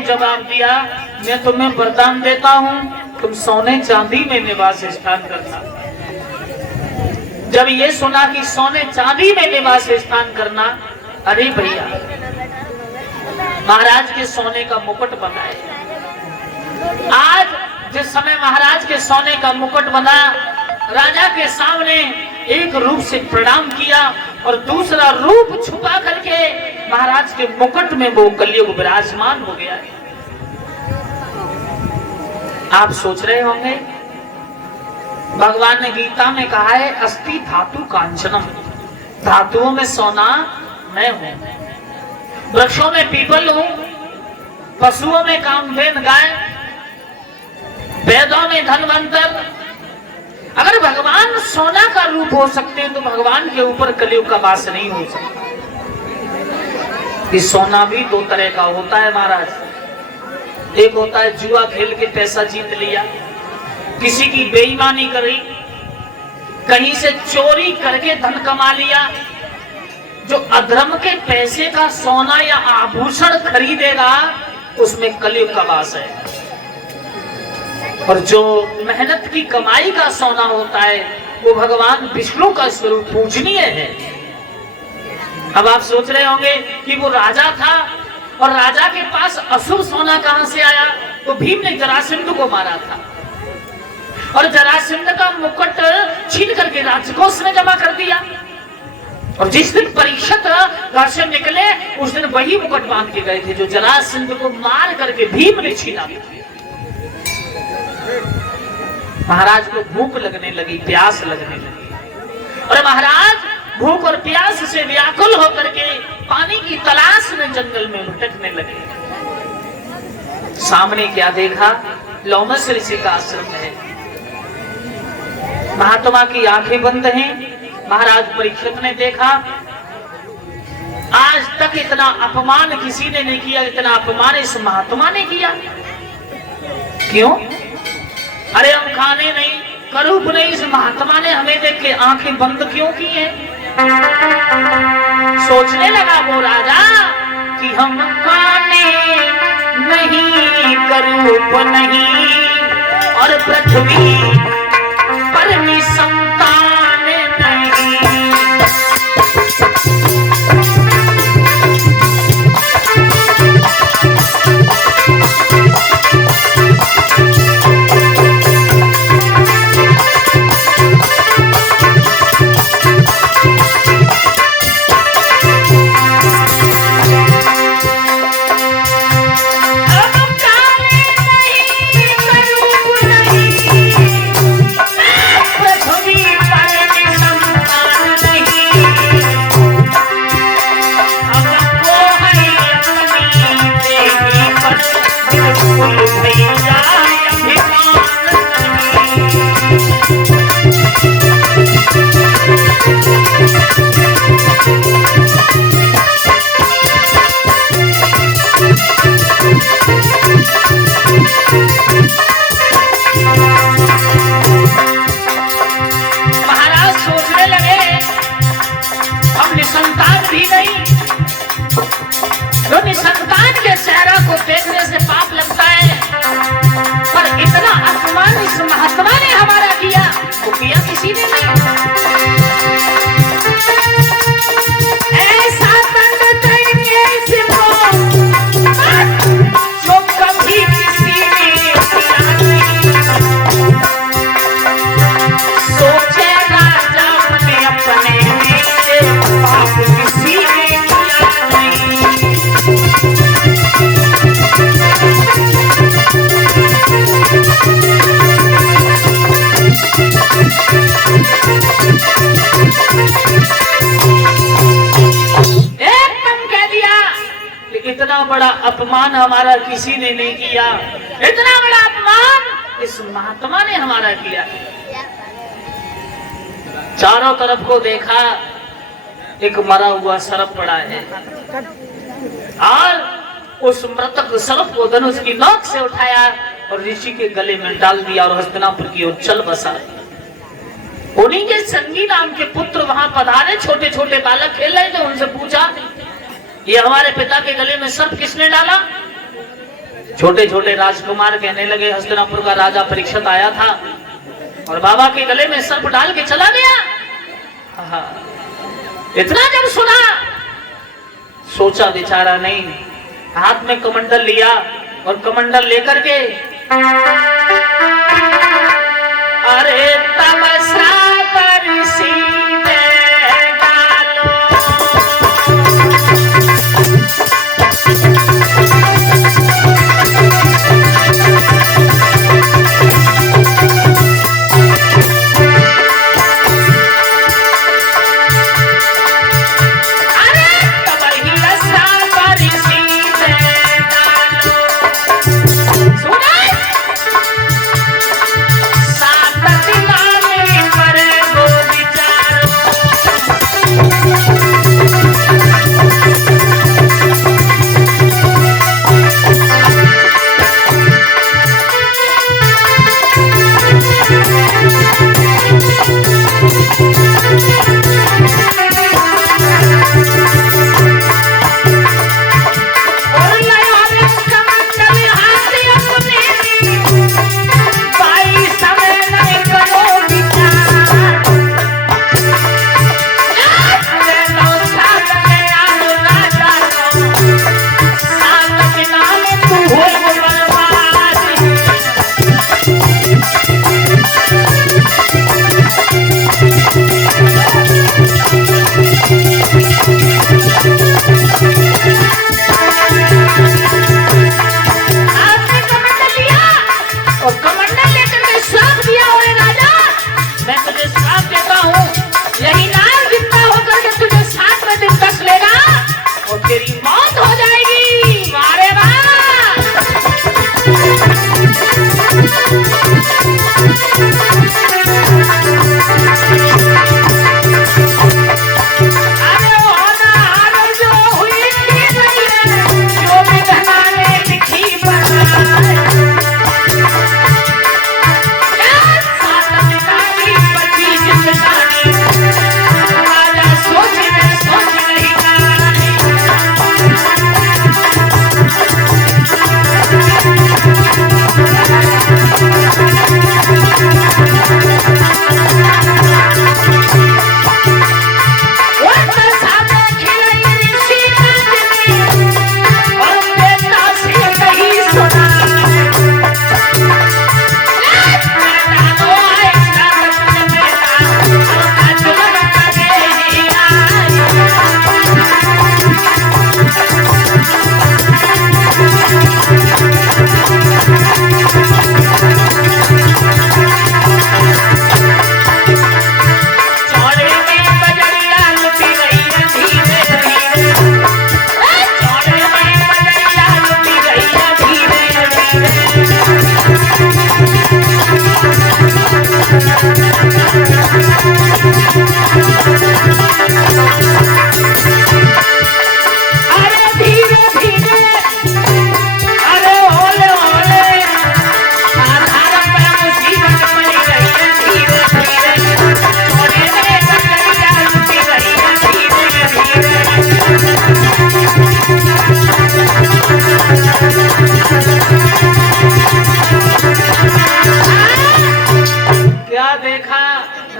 जवाब दिया, मैं तुम्हें वरदान देता हूं, तुम सोने चांदी में निवास स्थान करना। जब ये सुना कि सोने चांदी में निवास स्थान करना, अरे भैया महाराज के सोने का मुकुट बना है। आज जिस समय महाराज के सोने का मुकुट बना, राजा के सामने एक रूप से प्रणाम किया और दूसरा रूप छुपा करके महाराज के मुकुट में वो कलयुग विराजमान हो गया है। आप सोच रहे होंगे, भगवान ने गीता में कहा है अस्ति धातु कांचनम, धातुओं में सोना मैं हूं, वृक्षों में पीपल हूं, पशुओं में कामधेनु गाय, वेदों में धन्वंतर। अगर भगवान सोना का रूप हो सकते हैं तो भगवान के ऊपर कलयुग का वास नहीं हो सकता। कि सोना भी दो तरह का होता है महाराज। एक होता है जुआ खेल के पैसा जीत लिया, किसी की बेईमानी करी, कहीं से चोरी करके धन कमा लिया। जो अधर्म के पैसे का सोना या आभूषण खरीदेगा उसमें कलयुग का वास है, और जो मेहनत की कमाई का सोना होता है वो भगवान विष्णु का स्वरूप पूजनीय है। अब आप सोच रहे होंगे कि वो राजा था और राजा के पास अशुभ सोना कहां से आया? तो भीम ने जरासंध को मारा था और जरासंध का मुकुट छीन करके राजकोष में जमा कर दिया, और जिस दिन परीक्षित घर से निकले उस दिन वही मुकुट बांध के गए थे जो जरासंध को मार करके भीम ने छीना। महाराज को भूख लगने लगी, प्यास लगने लगी, और महाराज भूख और प्यास से व्याकुल होकर के पानी की तलाश में जंगल में भटकने लगे। सामने क्या देखा? लोमस ऋषि का आश्रम है। महात्मा की आंखें बंद हैं। महाराज परीक्षित ने देखा, आज तक इतना अपमान किसी ने नहीं किया, इतना अपमान इस महात्मा ने किया। क्यों? अरे हम खाने नहीं, करूप नहीं, इस महात्मा ने हमें देख के आंखें बंद क्यों की हैं? सोचने लगा वो राजा कि हम खाने नहीं, करूप नहीं, और पृथ्वी पर भी संतान नहीं। See बड़ा अपमान हमारा किसी ने नहीं किया, इतना बड़ा अपमान इस महात्मा ने हमारा किया। चारों तरफ को देखा, एक मरा हुआ सर्प पड़ा है और उस मृतक सर्प को धनुष की नोक से उठाया और ऋषि के गले में डाल दिया और हस्तिनापुर की ओर चल बसा। उन्हीं के संगी नाम के पुत्र वहां पधारे, छोटे छोटे बालक खेल रहे थे। उनसे पूछा, ये हमारे पिता के गले में सर्प किसने डाला? छोटे छोटे राजकुमार कहने लगे, हस्तिनापुर का राजा परीक्षित आया था और बाबा के गले में सर्प डाल के चला गया। इतना जब सुना, सोचा विचारा नहीं, हाथ में कमंडल लिया और कमंडल लेकर के अरे तब श्राप ऋषि में डालो।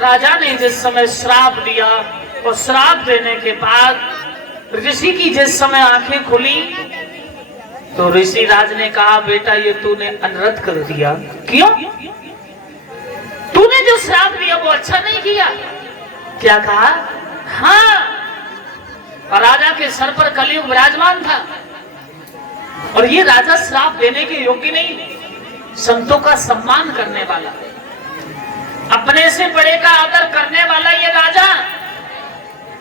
राजा ने जिस समय श्राप दिया और श्राप देने के बाद ऋषि की जिस समय आंखें खुली तो ऋषि राज ने कहा, बेटा ये तूने अनर्थ कर दिया। क्यों? तूने जो श्राप दिया वो अच्छा नहीं किया। क्या कहा? हाँ, और राजा के सर पर कलयुग विराजमान था और ये राजा श्राप देने के योग्य नहीं, संतों का सम्मान करने वाला, अपने से बड़े का आदर करने वाला ये राजा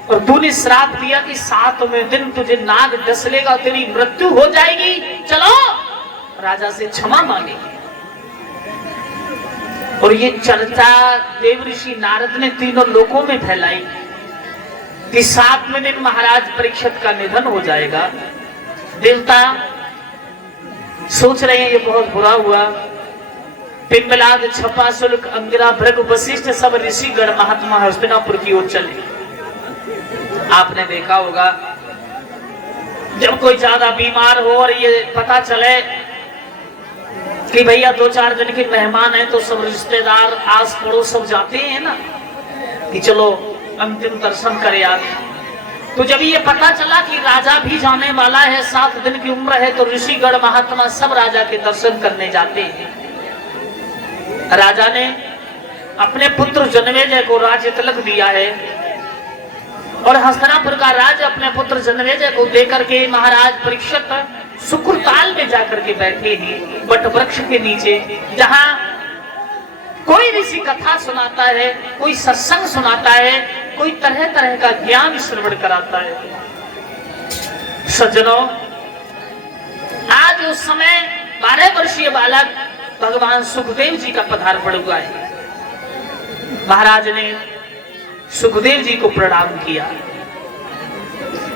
और तूने श्राप दिया कि 7वें दिन तुझे नाग डस लेगा, तेरी मृत्यु हो जाएगी, चलो राजा से क्षमा मांगेगी। और ये चर्चा देवऋषि नारद ने तीनों लोकों में फैलाई कि 7वें दिन महाराज परीक्षित का निधन हो जाएगा। देवता सोच रहे हैं ये बहुत बुरा हुआ। पिंगलाद, छपासुल्क, अंगिरा, भृगु, वशिष्ठ सब ऋषिगण महात्मा हस्तिनापुर की ओर चले। आपने देखा होगा जब कोई ज्यादा बीमार हो और ये पता चले कि भैया 2-4 दिन के मेहमान हैं, तो सब रिश्तेदार आस पड़ोस सब जाते हैं ना कि चलो अंतिम दर्शन करे आगे। तो जब ये पता चला कि राजा भी जाने वाला है, 7 दिन की उम्र है, तो ऋषिगण महात्मा सब राजा के दर्शन करने जाते हैं। राजा ने अपने पुत्र जन्मेजय को राज्य तिलक दिया है और हस्तिनापुर का राज्य अपने पुत्र जन्मेजय को देकर के महाराज परीक्षित सुकुरताल में जाकर के बैठे हैं, बट वृक्ष के नीचे, जहां कोई ऋषि कथा सुनाता है, कोई सत्संग सुनाता है, कोई तरह तरह का ज्ञान श्रवण कराता है। सज्जनों, आज उस समय 12 वर्षीय बालक भगवान सुखदेव जी का पधार्पण हुआ है। महाराज ने सुखदेव जी को प्रणाम किया।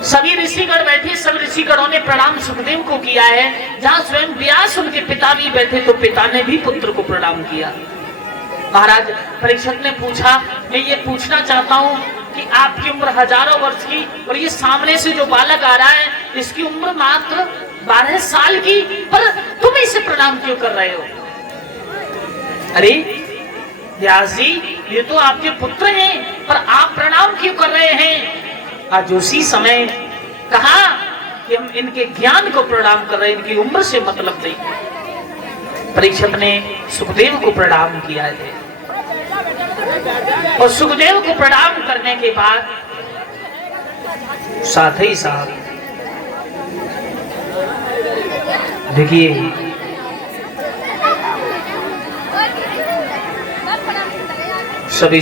सभी ऋषिगण बैठे, सब ऋषिगणों ने प्रणाम सुखदेव को किया है। जहां स्वयं व्यास उनके पिता भी बैठे, तो पिता ने भी पुत्र को प्रणाम किया। महाराज परीक्षित ने पूछा, मैं ये पूछना चाहता हूँ कि आपकी उम्र हजारों वर्ष की और ये सामने से जो बालक आ रहा है इसकी उम्र मात्र 12 साल की, पर तुम इसे प्रणाम क्यों कर रहे हो? अरे व्यास जी, ये तो आपके पुत्र हैं, पर आप प्रणाम क्यों कर रहे हैं? आज उसी समय कहा कि हम इनके ज्ञान को प्रणाम कर रहे हैं, इनकी उम्र से मतलब नहीं। परीक्षित ने सुखदेव को प्रणाम किया है और सुखदेव को प्रणाम करने के बाद साथ ही साथ देखिए सभी